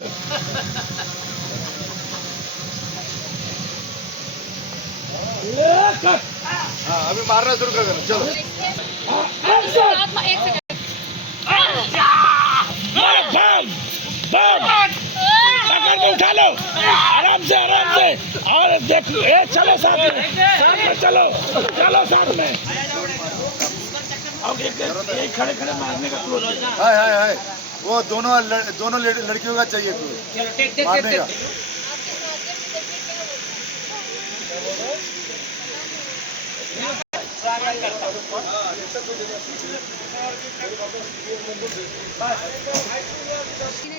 हाँ, अभी मारना शुरू कर चलो। उठा लो आराम से और देखो चलो साथ में चलो साथ में। अब एक खड़े मारने का हाय वो दोनों लड़कियों का चाहिए तो मारने का।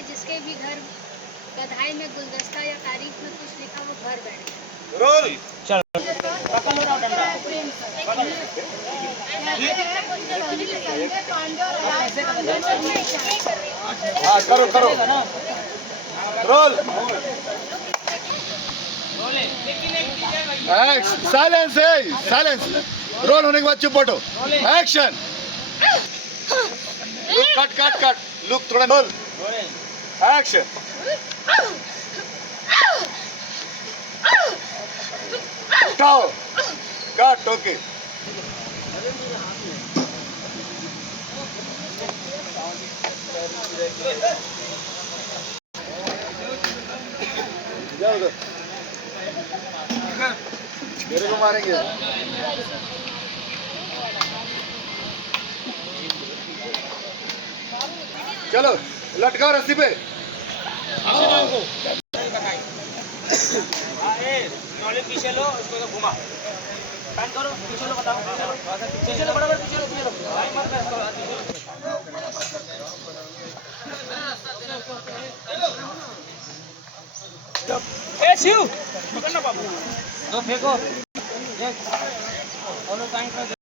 जिसके भी घर बधाई में गुलदस्ता या तारीफ में कुछ लिखा वो घर बैठ रोल हाँ करो रोल। साइलेंस रोल होने के बाद चुप बैठो। एक्शन लुक कट लुक थोड़ा रोल। एक्शन उठाओ कट ओके। जाओ उधर मेरे को मारेंगे। चलो लटकाओ रस्सी पे। पीछे लो उसको तो घुमा पैन करो पीछे लो बताओ पीछे लो बराबर पीछे लो ए शिव पकड़ना बाबू दो फेंको एक और